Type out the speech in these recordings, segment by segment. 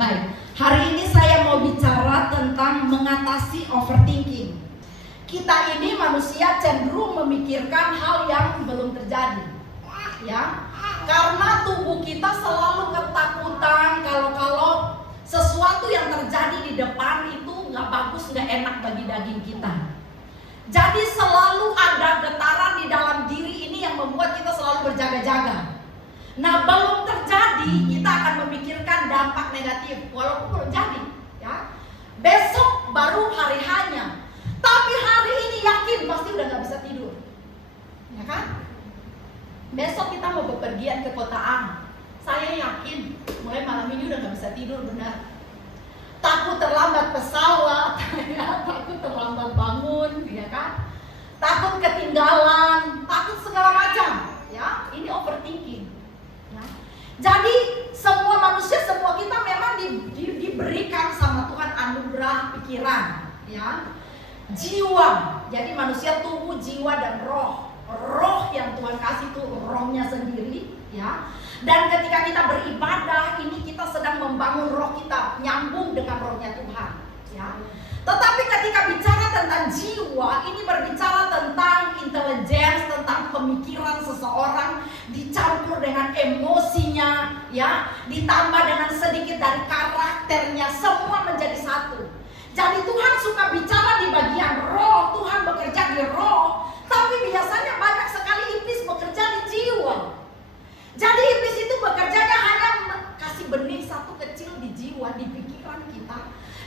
Baik, hari ini saya mau bicara tentang mengatasi overthinking. Kita ini manusia cenderung memikirkan hal yang belum terjadi, ya. Karena tubuh kita selalu ketakutan kalau sesuatu yang terjadi di depan itu nggak bagus, nggak enak bagi daging kita. Jadi selalu ada getaran di dalam diri ini yang membuat kita selalu berjaga-jaga. Nah, belum terjadi kita akan memikirkan dampak negatif, walaupun belum jadi, ya. Besok baru hari hanya, tapi hari ini yakin pasti udah nggak bisa tidur, ya kan? Besok kita mau bepergian ke kota A, saya yakin mulai malam ini udah nggak bisa tidur, benar. Takut terlambat pesawat, ya, takut terlambat bangun, ya kan? Takut ketinggalan, takut segala macam, ya. Ini overthinking. Ya. Jadi semua manusia, semua kita memang diberikan sama Tuhan anugerah pikiran, ya. Jiwa. Jadi manusia tubuh, jiwa dan roh. Roh yang Tuhan kasih itu rohnya sendiri, ya. Dan ketika kita beribadah, ini kita sedang membangun roh kita, nyambung dengan rohnya Tuhan, ya. Tetapi ketika bicara tentang jiwa, ini berbicara tentang intelligence, tentang pemikiran seseorang, dicampur dengan emosinya, ya, ditambah dengan sedikit dari karakternya, semua menjadi satu. Jadi Tuhan suka bicara di bagian roh, Tuhan bekerja di roh, tapi biasanya banyak sekali iblis bekerja di jiwa. Jadi iblis itu bekerjanya hanya kasih benih satu kecil di jiwa, di pikiran kita.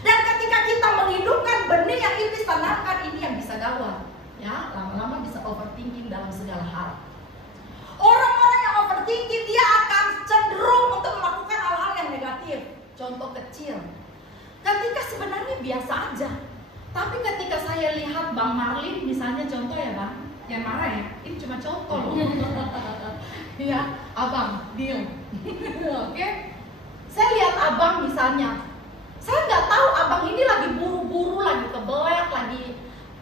Dan ketika kita menghidupkan benih yang iblis tanamkan, ini yang bisa gawat, ya, lama-lama bisa overthinking dalam segala hal. Orang-orang yang overthinking dia akan cenderung untuk melakukan hal-hal yang negatif. Contoh kecil, ketika sebenarnya biasa aja, tapi ketika saya lihat Bang Marlin misalnya, contoh ya Bang, jangan marah ya, ini cuma contoh loh. Ya, Abang, deal. Oke. Saya lihat Abang misalnya, saya nggak tahu Abang ini lagi buru-buru, lagi kebelet, lagi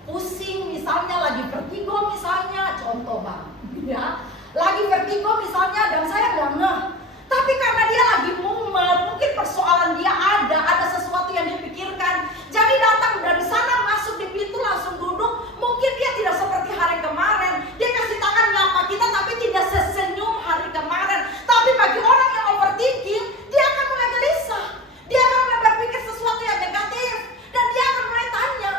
pusing misalnya, lagi vertigo misalnya, contoh Bang, ya, lagi vertigo misalnya, dan saya nggak ngeh. Tapi karena dia lagi mumet, mungkin persoalan dia ada sesuatu yang dipikirkan. Jadi datang dari sana, masuk di pintu, langsung duduk. Mungkin dia tidak seperti hari kemarin. Dia kasih tangan nyapa kita, tapi tidak sesenyum hari kemarin. Tapi bagi orang yang overthinking, dia akan mulai gelisah. Dia akan mulai berpikir sesuatu yang negatif. Dan dia akan mulai tanya,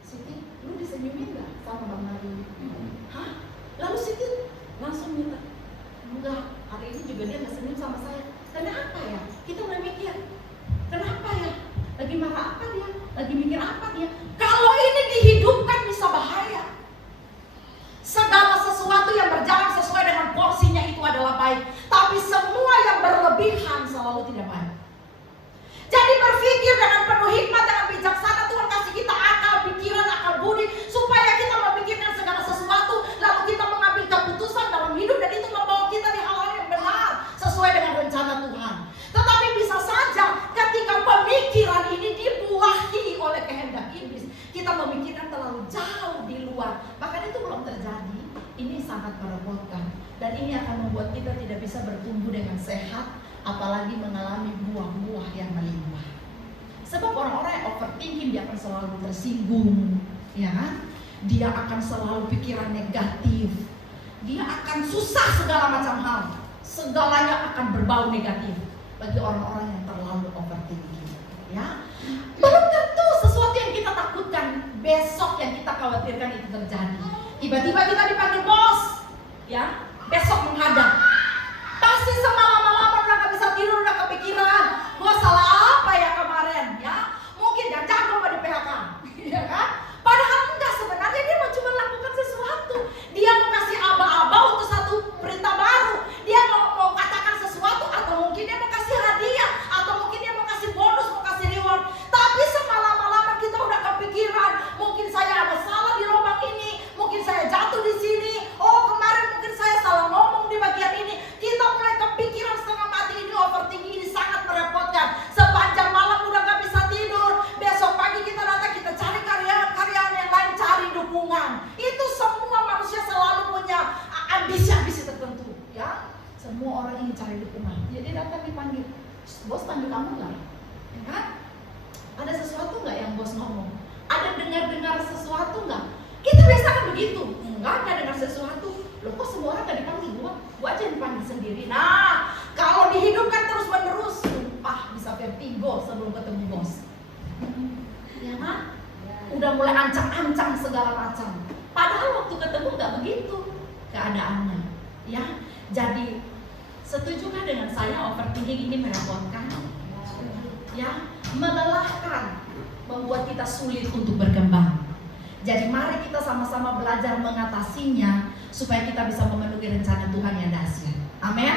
Siti, lu disenyumin gak sama Bang Mari? Hah? Lalu Siti langsung minta, enggak, hari ini juga dia gak senyum sama saya. Kenapa ya? Kita mulai mikir, kenapa ya? Lagi marah apa dia? Lagi mikir apa dia? Kalau ini dihidupkan bisa bahaya. Segala sesuatu yang berjalan sesuai dengan porsinya itu adalah baik. Tapi semua yang berlebihan selalu tidak baik. Jadi berpikir dengan penuh hikmat, dengan bijaksana. Tuhan kasih kita akal, pikiran, akal budi, supaya kita memikirkan segala sesuatu, lalu kita mengambil keputusan dalam hidup, dan itu membawa kita di hal-hal yang benar sesuai dengan rencana Tuhan. Tetapi bisa saja ketika pemikiran ini dibuahi oleh kehendak iblis, kita memikirkan terlalu jauh di luar, bahkan itu belum terjadi. Ini sangat merepotkan, dan ini akan membuat kita tidak bisa bertumbuh dengan sehat, apalagi mengalami buah-buah yang melimpah. Sebab orang-orang yang overthinking, dia akan selalu tersinggung, ya kan? Dia akan selalu pikiran negatif. Dia akan susah segala macam hal. Segalanya akan berbau negatif bagi orang-orang yang terlalu overthinking, ya. Belum tentu sesuatu yang kita takutkan besok yang kita khawatirkan itu terjadi. Tiba-tiba kita dipanggil bos, ya, besok menghadap. Pasti semalam-malam udah gak bisa tidur, udah kepikiran, gua salah apa ya kemarin, ya? Mungkin gak jago di PHK, ya kan? Padahal enggak, sebenarnya dia mau cuma lakukan sesuatu. Dia mau kasih aba-aba untuk satu berita baru. Dia mau katakan sesuatu, atau mungkin dia mau kasih hadiah, atau mungkin dia mau kasih bonus, mau kasih reward. Tapi semalam-malam kita udah kepikiran, mungkin saya ada salah di lubang ini, mungkin saya jatuh di sini. Oh, kemarin mungkin saya salah ngomong di bagian ini. kamu nggak? Ya kan? Ada sesuatu nggak yang bos ngomong? Ada dengar sesuatu nggak? Kita biasa kan begitu. Enggak dengar sesuatu. Loh kok semua orang nggak dipanggil gua aja yang dipanggil sendiri. Nah, kalau dihidupkan terus menerus, sumpah bisa vertigo sebelum ketemu bos. Ya kan? Udah mulai ancang-ancang segala macam. Padahal waktu ketemu nggak begitu keadaannya. Ya, jadi setujukah dengan saya overthinking ini merepotkan? Ya, melelahkan, membuat kita sulit untuk berkembang. Jadi mari kita sama-sama belajar mengatasinya supaya kita bisa memenuhi rencana Tuhan yang dahsyat. Amin.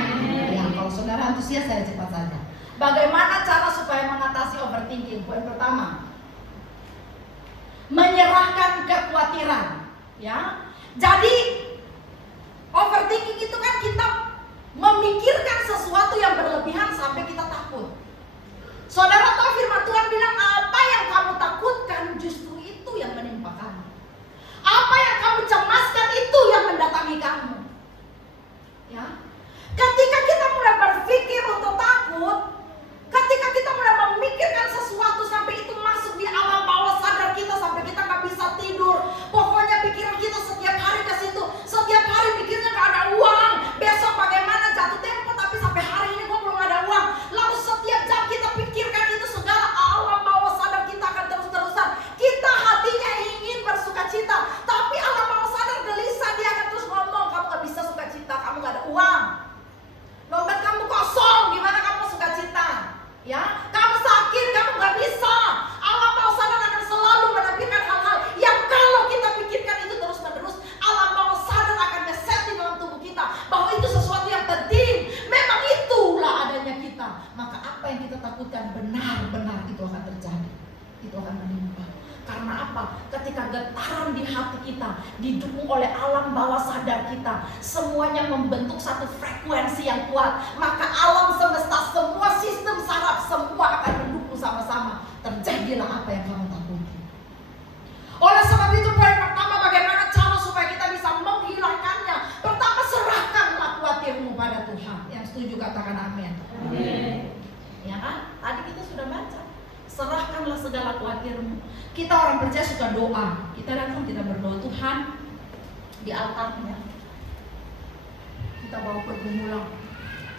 Ya, kalau saudara antusias saya cepat saja. Bagaimana cara supaya mengatasi overthinking? Poin pertama, menyerahkan kekhawatiran. Ya, jadi overthinking itu kan kita memikirkan sesuatu yang berlebihan sampai kita takut. Saudara tahu firman Tuhan bilang apa yang kamu takutkan justru itu yang menimpa kamu. Apa yang kamu cemaskan itu yang mendatangi kamu. Ya, ketika kita mulai berpikir untuk takut, ketika kita mulai memikirkan sesuatu sampai itu masuk di alam bawah sadar kita sampai kita nggak bisa tidur. Pokoknya pikiran kita setiap hari ke situ, setiap hari pikirnya nggak ada uang. Besok bagaimana jatuh tempo, tapi sampai hari ini kok belum ada uang. Lalu setiap jam kita pikirkan itu, segala alam bawah sadar kita akan terus-terusan. Kita hatinya ingin bersukacita, tapi alam bawah sadar gelisah, dia akan terus ngomong, kamu nggak bisa sukacita, kamu nggak ada uang. Dompet kamu kosong, gimana kamu sukacita? Ya, kamu sakit, kamu nggak bisa. Alam bawah sadar akan selalu menampilkan hal-hal yang kalau kita pikirkan itu terus-menerus, alam bawah sadar akan nge-setting dalam tubuh kita bahwa itu sesuatu yang penting. Memang itulah adanya kita. Maka apa yang kita takutkan benar-benar itu akan terjadi. Itu akan menimpa. Karena apa? Ketika getaran di hati kita didukung oleh alam bawah sadar kita, semuanya membentuk satu frekuensi yang kuat, maka alam semesta, semua sistem saraf, semua akan mendukung sama-sama. Terjadilah apa yang kamu takuti. Oleh sebab itu poin pertama, bagaimana cara supaya kita bisa menghilangkannya? Pertama, serahkanlah khawatirmu pada Tuhan. Yang setuju katakan amin. Amin. Ya kan? Tadi kita sudah baca. Serahkanlah segala khawatirmu. Kita orang percaya suka doa. Kita datang, kita berdoa, Tuhan di altarnya. Kita bawa pergumulan.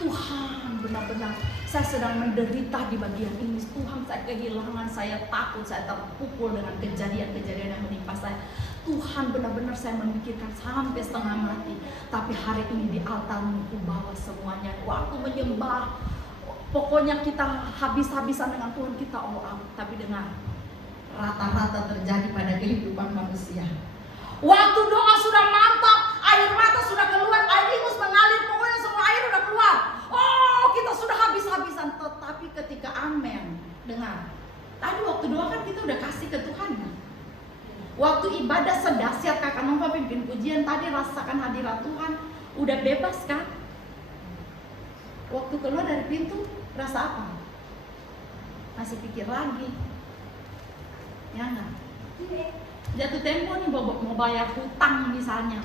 Tuhan, benar-benar saya sedang menderita di bagian ini. Tuhan, saya kehilangan, saya takut, saya terpukul dengan kejadian-kejadian yang menimpa saya. Tuhan, benar-benar saya memikirkan sampai setengah mati. Tapi hari ini di altarmu ku bawa semuanya. Waktu menyembah, pokoknya kita habis-habisan dengan Tuhan kita all out. Tapi dengar, rata-rata terjadi pada kehidupan manusia. Waktu doa sudah mantap, air mata sudah keluar, air ingus mengalir, pokoknya semua air sudah keluar. Oh, kita sudah habis-habisan. Tetapi ketika amen, dengar, tadi waktu doa kan kita udah kasih ke Tuhan kan? Waktu ibadah sedahsyat Kakak Nova pimpin pujian tadi, rasakan hadirat Tuhan, udah bebas kan? Waktu keluar dari pintu, rasa apa? Masih pikir lagi. Ya enggak? Jatuh tempo nih mau bayar hutang misalnya.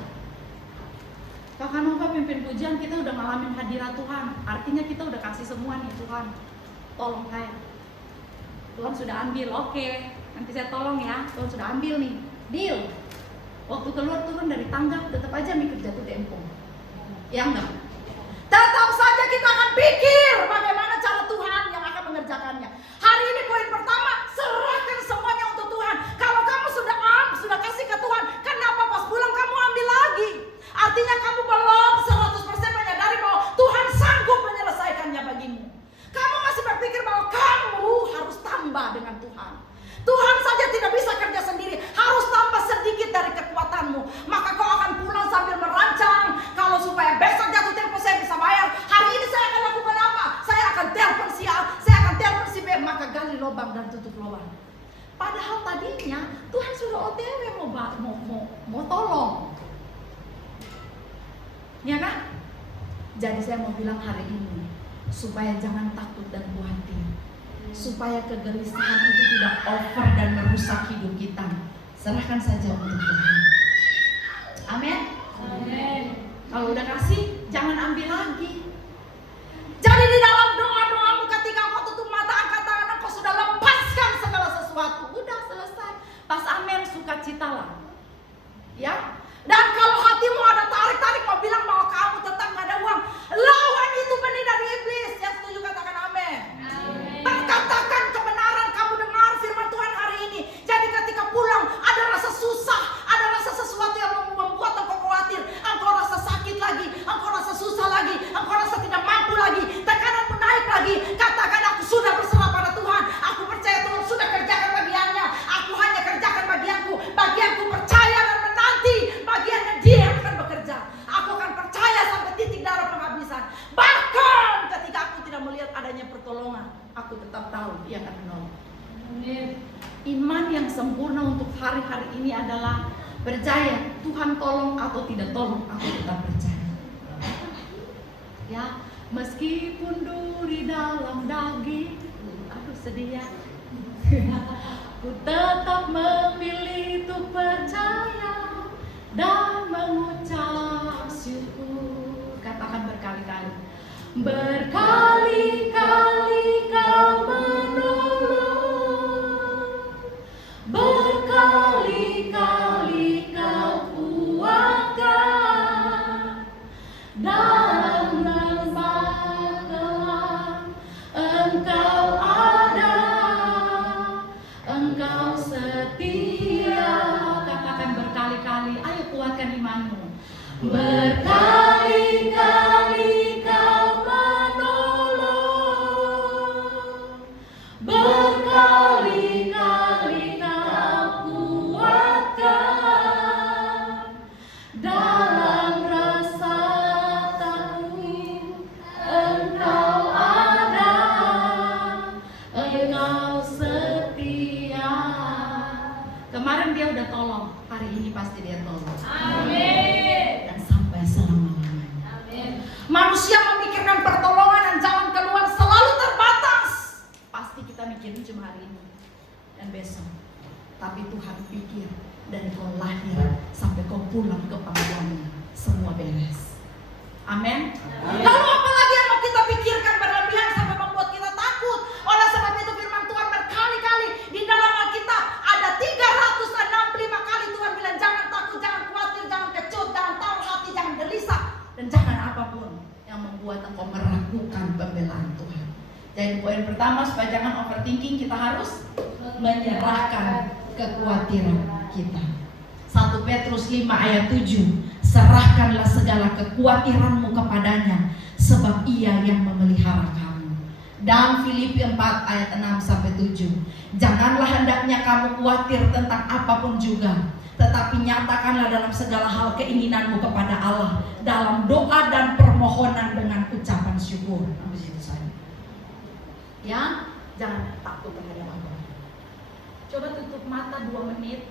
Kakak Nova pimpin pujian, kita udah ngalamin hadirat Tuhan. Artinya kita udah kasih semua nih, Tuhan tolong saya. Tuhan sudah ambil, oke, nanti saya tolong ya. Tuhan sudah ambil nih, deal. Waktu keluar turun dari tangga, tetap aja mikir jatuh tempo. Ya enggak? Tetap saja kita akan pikir bagaimana cara Tuhan yang akan mengerjakannya. Hari ini poin pertama, serahkan semuanya untuk Tuhan. Kalau kamu sudah kasih ke Tuhan, kenapa pas pulang kamu ambil lagi? Artinya kamu belum 100% menyadari bahwa Tuhan sanggup menyelesaikannya bagimu. Kamu masih berpikir bahwa kamu harus tambah dengan Tuhan. Tuhan saja tidak bisa kerja sendiri, harus tambah sedikit dari kekuatanmu. Maka kau akan pulang sambil merancang, kalau supaya besok jatuh tempo saya bisa bayar. Hari ini saya akan lakukan apa? Saya akan telepon si A, saya akan telepon si B, maka gali lubang dan tutup lubang. Padahal tadinya Tuhan sudah OTW mau tolong. Ya kan? Jadi saya mau bilang hari ini, supaya jangan takut dan khawatir, supaya kegelisahan itu tidak over dan merusak hidup kita. Serahkan saja untuk Tuhan. Amin. Amin. Kalau udah kasih, jangan ambil lagi. Jadi di dalam doa-doamu ketika kau tutup mata, aku tetap tahu Dia akan menolong. Iman yang sempurna untuk hari-hari ini adalah percaya Tuhan tolong atau tidak tolong, aku tetap percaya. Ya, meskipun duri dalam daging, aku sedih ya. Ku tetap memilih untuk percaya dan mengucap syukur. Katakan berkali-kali. Berkali-kali Kau menolong, berkali-kali Kau kuatkan, dalam lembah gelap Engkau ada, Engkau setia. Katakan berkali-kali, ayo kuatkan imanmu. Berkali-kali Kau menolong, berkali-kali Kau kuatkan, dalam rasa takut Engkau ada, Engkau setia. Kemarin Dia udah tolong, hari ini pasti Dia tolong. Amin. Dan sampai selama-lamanya. Amin. Manusia memikirkan pertolongan dan jalan keluar selalu terbatas. Pasti kita mikirin cuma hari ini dan besok. Tapi Tuhan pikir dari kau lahir sampai kau pulang ke panggilannya, semua beres. Amin. Lalu apa lagi yang mau kita pikirkan berlebihan sampai membuat kita takut? Oleh sebab itu firman Tuhan berkali-kali di dalam Alkitab ada 365 kali Tuhan bilang jangan takut, jangan khawatir, jangan kecut, jangan taruh hati, jangan gelisah, dan jangan apapun yang membuat engkau meragukan pembelaan Tuhan. Jadi poin pertama, supaya jangan overthinking, kita harus menyerahkan kekhawatiran kita. 1 Petrus 5 ayat 7, serahkanlah segala kekhawatiranmu kepadanya, sebab Ia yang memelihara kamu. Dan Filipi 4 ayat 6 sampai 7, janganlah hendaknya kamu khawatir tentang apapun juga, tetapi nyatakanlah dalam segala hal keinginanmu kepada Allah dalam doa dan permohonan dengan ucapan syukur. Habis itu saja. Ya, jangan takut terhadap apa. Coba tutup mata 2 menit.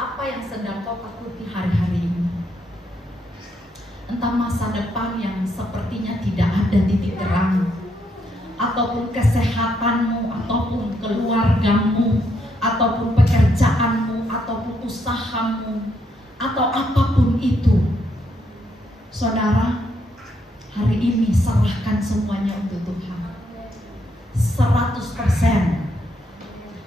Apa yang sedang kau takuti hari-hari ini? Entah masa depan yang sepertinya tidak ada titik terang, ataupun kesehatanmu, ataupun keluargamu, ataupun pekerjaanmu, ataupun usahamu, atau apapun itu. Saudara, hari ini serahkan semuanya untuk Tuhan 100%.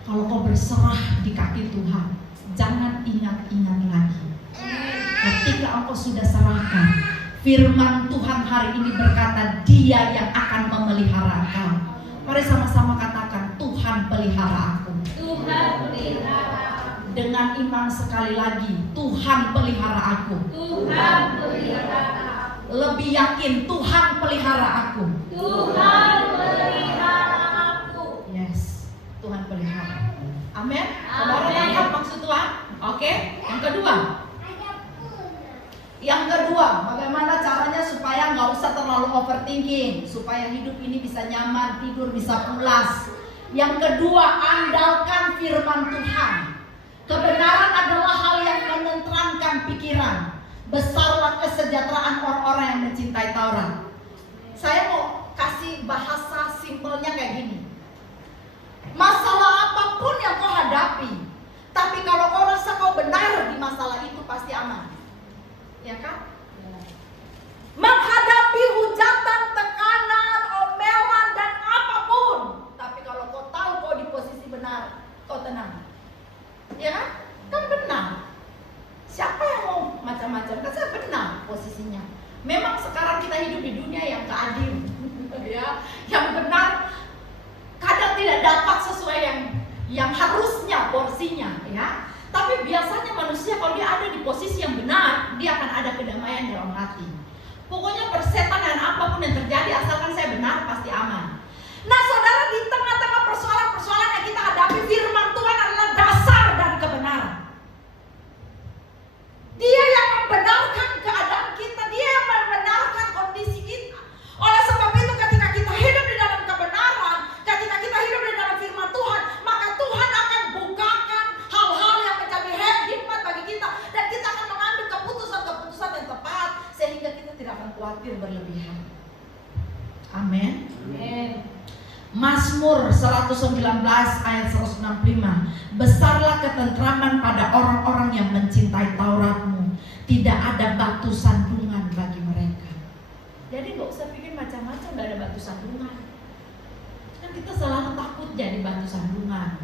Kalau kau berserah di kaki Tuhan, jangan ingat-ingat lagi. Ketika engkau sudah serahkan, firman Tuhan hari ini berkata, Dia yang akan memelihara engkau. Mari sama-sama katakan, Tuhan pelihara aku. Tuhan pelihara aku. Dengan iman sekali lagi, Tuhan pelihara aku. Tuhan pelihara aku. Lebih yakin, Tuhan pelihara aku. Tuhan pelihara aku. Yes, Tuhan pelihara. Amin. Saudara Amin. tangkap maksud Tuhan? Oke. Yang kedua, bagaimana caranya supaya nggak usah terlalu overthinking, supaya hidup ini bisa nyaman, tidur bisa pulas. Yang kedua, andalkan firman Tuhan. Kebenaran adalah hal yang menenteramkan pikiran. Besarlah kesejahteraan orang-orang yang mencintai Taurat. Saya mau kasih bahasa simpelnya kayak gini. Masalah apapun yang kau hadapi, tapi kalau kau rasa kau benar di masalah itu, pasti aman. Ya kan? Menghadapi hujatan, tekanan, omelan, dan apapun, tapi kalau kau tahu kau di posisi benar, kau tenang. Ya kan? Kan benar. Siapa yang mau macam-macam? Kan saya benar posisinya. Memang sekarang kita hidup di dunia yang keadil, ya, yang benar kadang tidak dapat sesuai yang harusnya porsinya, ya. Tapi biasanya manusia kalau dia ada di posisi yang benar, dia akan ada kedamaian dalam hati. Pokoknya persetan dan apapun yang terjadi, asalkan saya benar, pasti aman. Nah saudara, di tengah-tengah persoalan-persoalan yang kita hadapi, firman Tuhan adalah dasar dari kebenaran. Dia yang membenarkan keadaan kita, Dia yang membenarkan kondisi kita. Oleh sebab itu ketika kita hidup di dalam kebenaran, Mazmur 119 ayat 165. Besarlah ketentraman pada orang-orang yang mencintai Tauratmu. Tidak ada batu sandungan bagi mereka. Jadi gak usah pikir macam-macam, gak ada batu sandungan. Kan kita selalu takut jadi batu sandungan.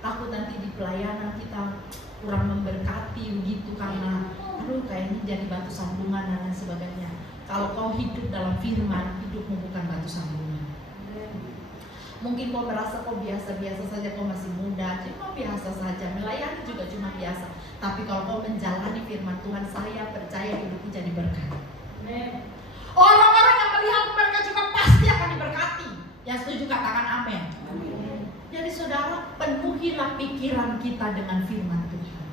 Takut nanti di pelayanan kita kurang memberkati begitu karena aduh kayaknya jadi batu sandungan dan lain sebagainya. Kalau kau hidup dalam firman, hidupmu bukan batu sandungan. Mungkin kau merasa kau biasa-biasa saja, kau masih muda, cuma biasa saja, melayani juga cuma biasa. Tapi kalau kau menjalani firman Tuhan, saya percaya hidupmu jadi berkat. Orang-orang yang melihat mereka juga pasti akan diberkati. Yang setuju katakan amin. Jadi saudara, penuhilah pikiran kita dengan firman Tuhan.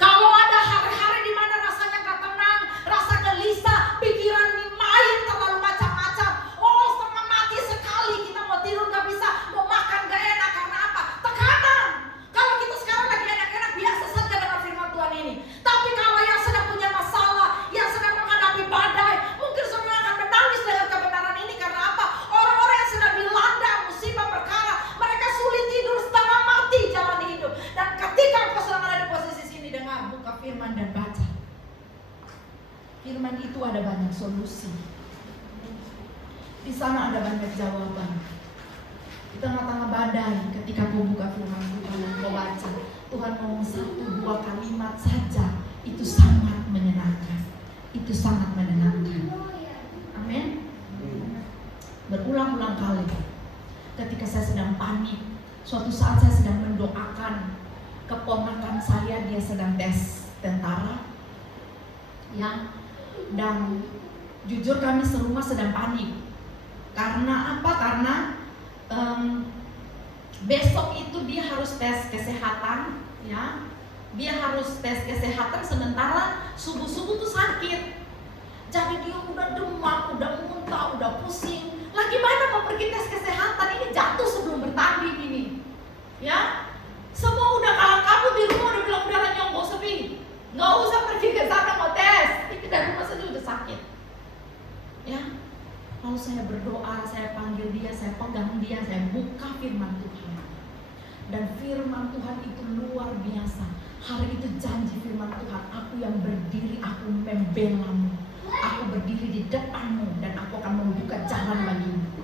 Kalau ada hari-hari di mana rasanya gak tenang, rasa gelisah, pikiran ini main terlalu macam-macam. Oh, setengah mati sekali, kita mau tidur gak bisa, mau makan gak enak, karena apa? Tekanan. Kalau kita sekarang lagi enak-enak, biasa saja dengan firman Tuhan ini. Tapi kalau yang sedang punya masalah, yang sedang menghadapi badai, mungkin saudara akan menangis dengan kebenaran ini. Karena apa? Orang-orang yang sedang dilanda musibah perkara, mereka sulit tidur, setengah mati jalan hidup. Dan ketika engkau sedang ada di posisi sini, dengar, buka firman dan baca. Firman itu ada banyak solusi. Di sana ada banyak jawaban. Di tengah-tengah badai, ketika kau buka firman Tuhan dan kau baca, Tuhan ngomong 1-2 kalimat saja, itu sangat menyenangkan. Itu sangat menenangkan. Amin. Berulang-ulang kali, ketika saya sedang panik, suatu saat saya sedang mendoakan keponakan saya, dia sedang tes tentara, ya. Dan jujur kami serumah sedang panik. Karena apa? Karena besok itu dia harus tes kesehatan, ya. Dia harus tes kesehatan sementara subuh-subuh tuh sakit. Jadi dia udah demam, udah muntah, udah pusing. Lah gimana mau pergi tes kesehatan? Ini jatuh sebelum bertanding ini, ya. Semua udah kalah kabut di rumah, udah bilang udah nyong gak usah pergi, nggak usah pergi ke sana mau tes. Ini dari rumah saja udah sakit, ya. Lalu saya berdoa, saya panggil dia, saya pegang dia, saya buka firman Tuhan. Dan firman Tuhan itu luar biasa. Hari itu janji firman Tuhan, aku yang berdiri, aku membelamu. Aku berdiri di depanmu dan aku akan membuka jalan bagimu.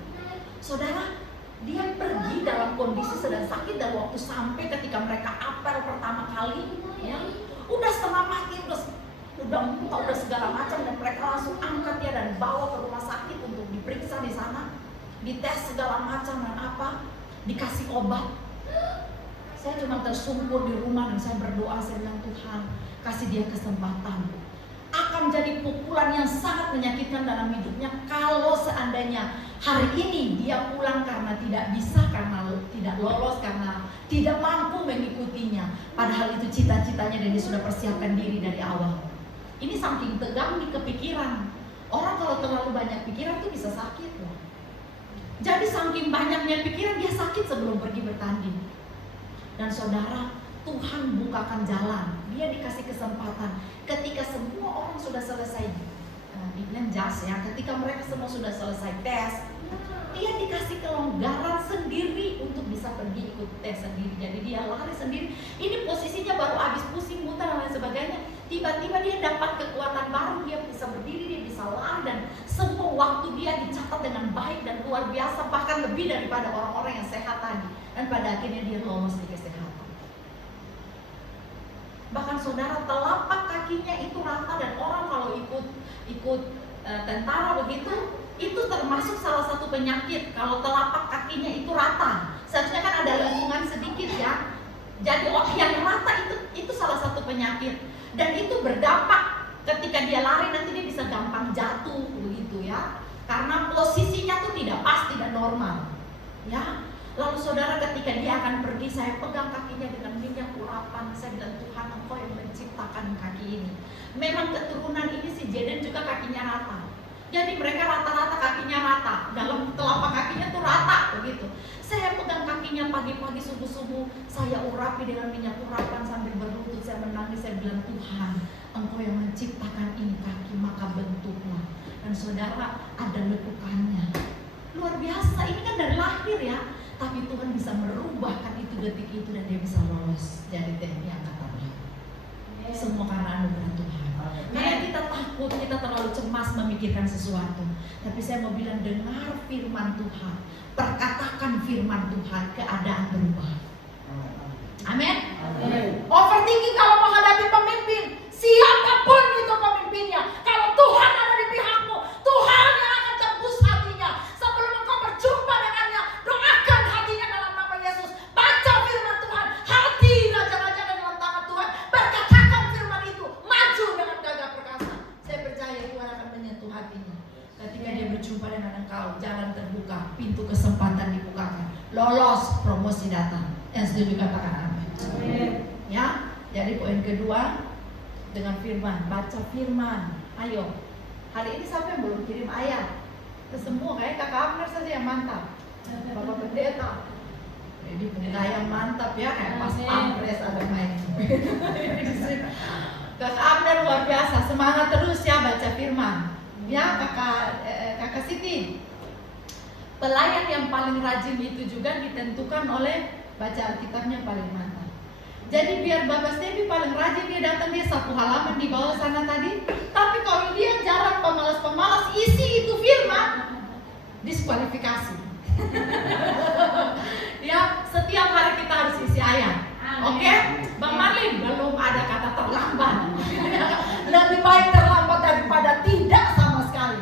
Saudara, dia pergi dalam kondisi sedang sakit, dan waktu sampai ketika mereka apel pertama kali, ya, udah setengah mati, udah muntah, udah segala macam, dan mereka langsung angkat dia dan bawa ke rumah sakit untuk diperiksa di sana, dites segala macam dan apa, dikasih obat. Saya cuma tersungkur di rumah dan saya berdoa, saya bilang, Tuhan kasih dia kesempatan. Akan jadi pukulan yang sangat menyakitkan dalam hidupnya kalau seandainya hari ini dia pulang karena tidak bisa, karena tidak lolos, karena tidak mampu mengikutinya. Padahal itu cita-citanya dan dia sudah persiapkan diri dari awal. Ini saking tegang di kepikiran. Orang kalau terlalu banyak pikiran tuh bisa sakit loh. Jadi saking banyaknya pikiran, dia sakit sebelum pergi bertanding. Dan saudara, Tuhan bukakan jalan. Dia dikasih kesempatan. Ketika semua orang sudah selesai jas, ya, ketika mereka semua sudah selesai tes, dia dikasih kelonggaran sendiri untuk bisa pergi ikut tes sendiri. Jadi dia lari sendiri. Ini posisinya baru habis pusing, muntah dan lain sebagainya. Tiba-tiba dia dapat kekuatan baru, dia bisa berdiri, dia bisa lari, dan semua waktu dia dicatat dengan baik dan luar biasa, bahkan lebih daripada orang-orang yang sehat tadi. Dan pada akhirnya dia lolos di kesehatan. Bahkan saudara, telapak kakinya itu rata, dan orang kalau ikut tentara begitu, itu termasuk salah satu penyakit. Kalau telapak kakinya itu rata, seharusnya kan ada lengkungan sedikit, ya. Jadi yang rata itu salah satu penyakit, dan itu berdampak ketika dia lari, nanti dia bisa gampang jatuh begitu, ya. Karena posisinya tuh tidak pas, tidak normal, ya. Lalu saudara, ketika dia akan pergi, saya pegang kakinya dengan minyak urapan. Saya bilang, Tuhan, Engkau yang menciptakan kaki ini. Memang keturunan ini si Jaden juga kakinya rata. Jadi mereka rata-rata kakinya rata, dalam telapak kakinya tuh rata begitu. Saya pegang kakinya pagi-pagi subuh-subuh, saya urapi dengan minyak urapan sambil berlutut. Saya menangis, saya bilang, Tuhan, Engkau yang menciptakan ini kaki, maka bentuklah. Dan saudara, ada lekukannya. Luar biasa, ini kan dari lahir terakhir ya. Tapi Tuhan bisa merubahkan itu detik itu dan dia bisa lolos jadi TNI Angkatan Laut. Semua karena anugerah Tuhan. Karena kita takut, kita terlalu cemas memikirkan sesuatu. Tapi saya mau bilang, dengar firman Tuhan, perkatakan firman Tuhan, keadaan berubah. Amin. Overthinking kalau menghadapi pemimpin, siapapun itu pemimpinnya, kalau Tuhan ada di pihakmu, Tuhan yang akan tebus hatinya. Sebelum engkau berjumpa dengannya, doakan hatinya dalam nama Yesus. Baca firman Tuhan, hati raja-raja dalam tangan Tuhan. Berkatakan firman itu, maju dengan gagah perkasa. Saya percaya Tuhan akan menyentuh hatinya. Ketika dia berjumpa dengan engkau, jalan terbuka, pintu kesempatan dibukakan, lolos, promosi datang. Yang setuju katakan amin. Ya, jadi poin kedua, dengan firman, baca firman. Ayo, hari ini siapa yang belum kirim ayat? Ke semua, kayak kakak Abner saja yang mantap, Bapak Pendeta. Jadi pendeta yang mantap ya, kayak pas Pampres ada main. Kakak Abner luar biasa, semangat terus ya baca firman. Ya kakak Siti, pelayan yang paling rajin itu juga ditentukan oleh baca Alkitabnya paling mantap. Jadi biar Bapak Stevi paling rajin, dia datang, dia 1 halaman di bawah sana tadi. Tapi kalau dia jarang, pemalas-pemalas isi itu firman, diskualifikasi. Ya, setiap hari kita harus isi ayat. Oke? Bang Marlin, belum ada kata terlambat. Lebih baik terlambat daripada tidak sama sekali.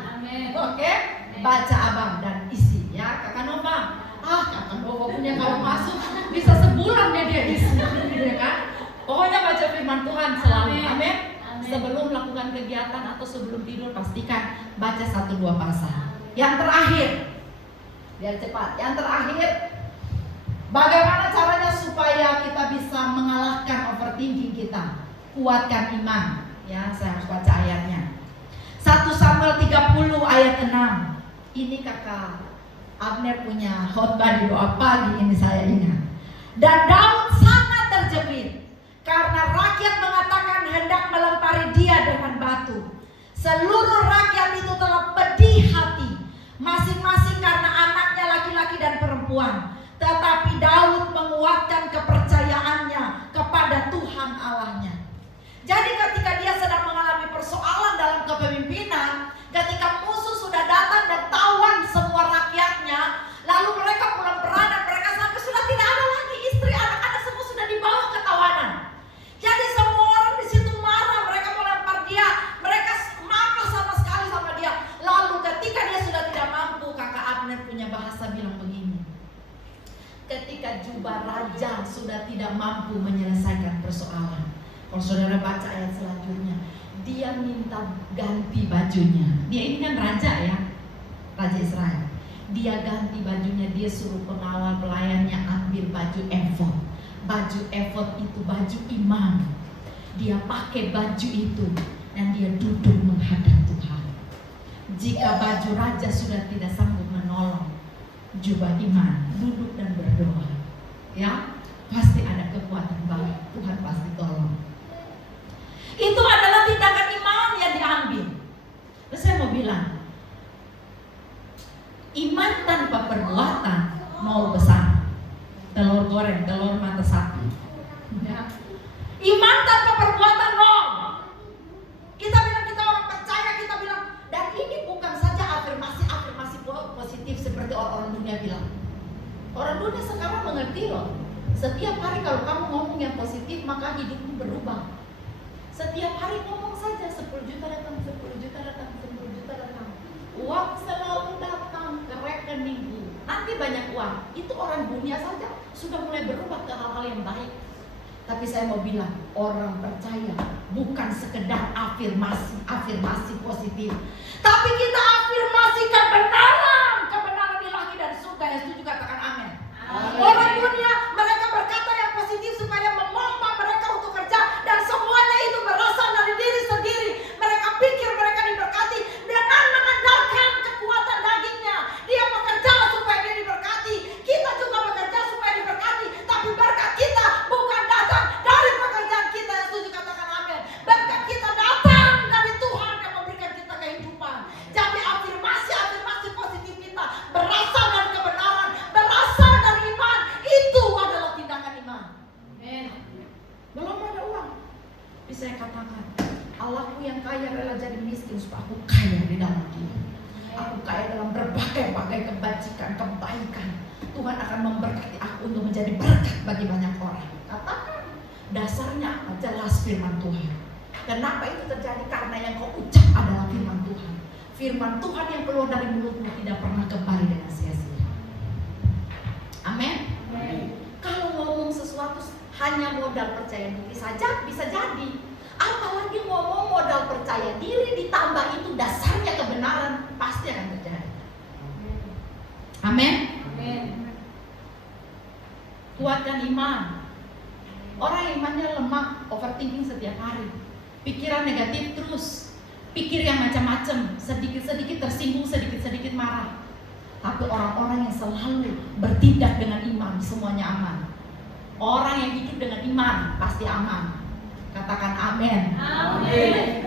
Oke? Baca abang dan isi ya. Kakak Nova, Kakak Nova punya kalau masuk bisa sebulan ya dia isi, ya kan? Pokoknya baca firman Tuhan selalu. Amin. Sebelum melakukan kegiatan atau sebelum tidur, pastikan baca 1-2 pasal. Yang terakhir, biar cepat. Yang terakhir, bagaimana caranya supaya kita bisa mengalahkan overthinking kita? Kuatkan iman. Ya, saya harus baca ayatnya. 1 Samuel 30 ayat 6. Ini kakak Abner punya khotbah di doa pagi ini, saya ingat. Dan Daud sangat terjepit karena rakyat mengatakan hendak melempari dia dengan batu. Seluruh rakyat itu telah pedih hati, masing-masing karena anaknya laki-laki dan perempuan. Tetapi Daud menguatkan kepercayaannya kepada Tuhan Allahnya. Jadi ketika dia sedang mengalami persoalan dalam kepemimpinan, ketika musuh sudah datang dan tawan semua rakyatnya, lalu mereka pulang peranan, mereka sampai sudah tidak ada lagi istri, anak-anak semua sudah dibawa ke tawanan. Jadi semua orang di situ marah, mereka mau lempar dia, mereka marah sama sekali sama dia. Lalu ketika dia sudah tidak mampu, kakak Abner punya bahasa bilang begini. Ketika jubah raja sudah tidak mampu menyelesaikan persoalan, kalau saudara baca ayat selanjutnya, dia minta ganti bajunya. Dia ini kan raja ya, Raja Israel. Dia ganti bajunya, dia suruh pengawal pelayannya ambil baju efod. Baju efod itu baju imam. Dia pakai baju itu dan dia duduk menghadap Tuhan. Jika baju raja sudah tidak sanggup menolong jubah iman, duduk dan berdoa. Ya, pasti ada kekuatan baru, Tuhan pasti tolong. Itu adalah tindakan iman yang diambil. Terus saya mau bilang, iman tanpa perbuatan nol besar. Telur goreng, telur mata sapi. Ya. Iman tanpa perbuatan nol. Kita bilang kita orang percaya, kita bilang, dan ini bukan saja afirmasi positif seperti orang-orang dunia bilang. Orang dunia sekarang mengerti loh. Setiap hari kalau kamu ngomong yang positif, maka hidupmu berubah. Setiap hari ngomong saja 10 juta datang, 10 juta datang, 10 juta datang. Uang selalu datang ke rekeningku. Nanti banyak uang. Itu orang dunia saja sudah mulai berubah ke hal-hal yang baik. Tapi saya mau bilang, orang percaya bukan sekedar afirmasi positif, tapi kita afirmasi kebenaran ilahi dari surga. Yang setuju katakan amin. Orang dunia mereka berkata yang positif supaya memompa mereka untuk kerja, dan semuanya itu berasal dari diri sendiri. Mereka pikir mereka diberkati dengan mengandalkan kekuatan dagingnya. Dia bekerja supaya dia diberkati. Kita juga bekerja supaya diberkati. Tapi berkat kita bukan datang dari pekerjaan kita. Yang setuju katakan amin. Berkat kita datang dari Tuhan yang memberikan kita kehidupan. Jadi afirmasi positif kita berasal dari kebenaran, berasal aku kaya di dalam Dia. Aku kaya dalam berbagai-bagai kebajikan, kebaikan. Tuhan akan memberkati aku untuk menjadi berkat bagi banyak orang. Katakan, dasarnya apa? Jelas firman Tuhan. Kenapa itu terjadi? Karena yang kau ucap adalah firman Tuhan. Firman Tuhan yang keluar dari mulutmu tidak pernah kembali dengan sia-sia. Amin. Kalau ngomong sesuatu hanya modal percaya diri saja bisa jadi. Apalagi ngomong modal percaya diri ditambah itu dasarnya kebenaran, pasti akan terjadi. Amin. Kuatkan iman. Orang yang imannya lemah, overthinking setiap hari, pikiran negatif terus, pikir yang macam-macam, sedikit-sedikit tersinggung, sedikit-sedikit marah. Tapi orang-orang yang selalu bertindak dengan iman, semuanya aman. Orang yang hidup dengan iman pasti aman. Katakan amin. Amin.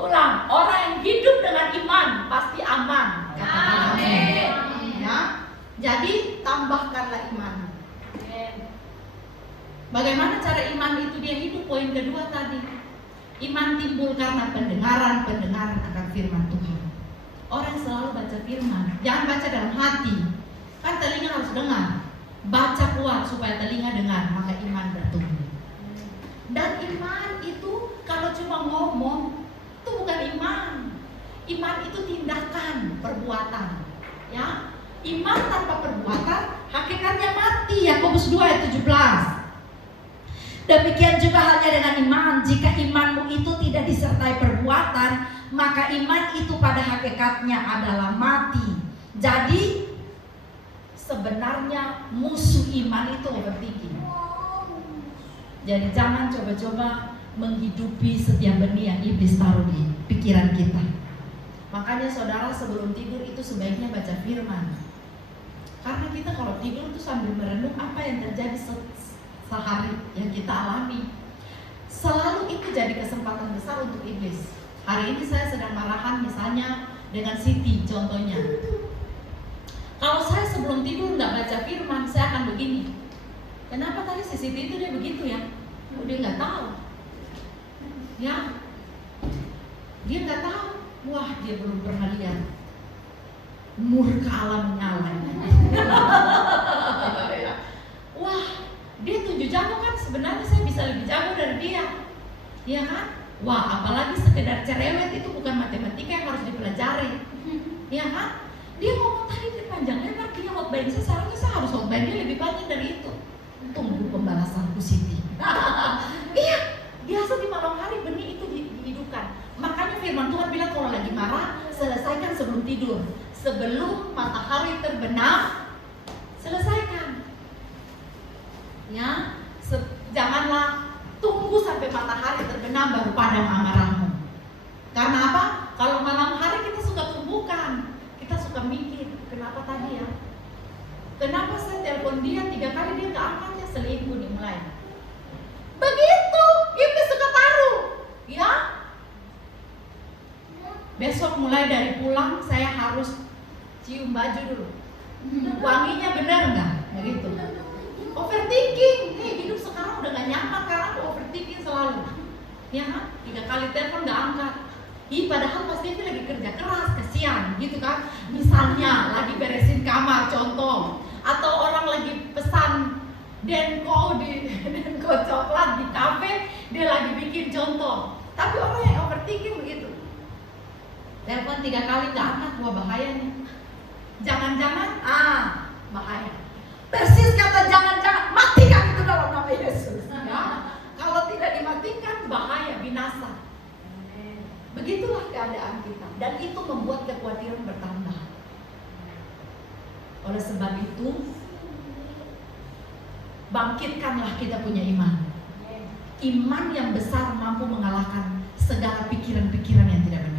Ulang, orang yang hidup dengan iman pasti aman. Katakan amin. Ya. Jadi tambahkanlah iman. Bagaimana cara iman itu dia hidup? Poin kedua tadi. Iman timbul karena pendengaran akan firman Tuhan. Orang selalu baca firman, jangan baca dalam hati. Kan telinga harus dengar. Baca kuat supaya telinga dengar, maka iman bertumbuh. Dan iman itu kalau cuma ngomong, itu bukan iman. Iman itu tindakan, perbuatan. Ya, iman tanpa perbuatan hakikatnya mati. Yakobus 2 ayat 17. Demikian juga halnya dengan iman. Jika imanmu itu tidak disertai perbuatan, maka iman itu pada hakikatnya adalah mati. Jadi sebenarnya musuh iman itu overthinking. Jadi jangan coba-coba menghidupi setiap benih yang iblis taruh di pikiran kita. Makanya saudara sebelum tidur itu sebaiknya baca firman. Karena kita kalau tidur itu sambil merenung apa yang terjadi sehari yang kita alami. Selalu itu jadi kesempatan besar untuk iblis. Hari ini saya sedang marahan misalnya dengan Siti contohnya. Kalau saya sebelum tidur nggak baca firman, saya akan begini. Kenapa tadi si Siti itu dia begitu ya? Dia nggak tahu. Ya, dia nggak tahu. Wah, dia belum pernah lihat murka Allah menyala. Wah, dia 7 jago kan, sebenarnya saya bisa lebih jago dari dia. Iya kan? Wah, apalagi sekedar cerewet itu bukan matematika yang harus dipelajari. Iya kan? Dia ngomong tadi di panjang lebar, dia khotbahin saya, seharusnya saya harus khotbahin dia lebih banyak dari itu. Tunggu pembalasanku Siti. Iya, biasa di malam hari benih itu dihidupkan. Makanya firman Tuhan bilang kalau lagi marah, selesaikan sebelum tidur. Sebelum matahari terbenam, selesaikan. Ya, janganlah tunggu sampai matahari terbenam baru padam amarahmu. Karena apa? Kalau malam hari kita suka tumbukan, kita suka mikir, kenapa tadi ya? Kenapa saya telepon dia 3 kali dia nggak angkatnya, selingkuh nih mulai. Begitu, itu suka taruh, ya. Besok mulai dari pulang saya harus cium baju dulu. Wanginya benar nggak? Begitu. Overthinking, hidup sekarang udah gak nyaman karena aku overthinking selalu. Ya kan? 3 kali telepon gak angkat. Padahal pasti itu lagi kerja keras, kesian gitu kan. Misalnya lagi beresin kamar, contoh. Atau orang lagi pesan denko coklat di kafe, dia lagi bikin contoh. Tapi orang yang overthinking begitu. Telepon 3 kali gak angkat, wah bahaya nih. Jangan-jangan, bahaya. Persis kata jangan-jangan, matikan itu dalam nama Yesus. Ya, kalau tidak dimatikan bahaya, binasa. Begitulah keadaan kita, dan itu membuat kekhawatiran bertambah. Oleh sebab itu, bangkitkanlah kita punya iman. Iman yang besar mampu mengalahkan segala pikiran-pikiran yang tidak benar.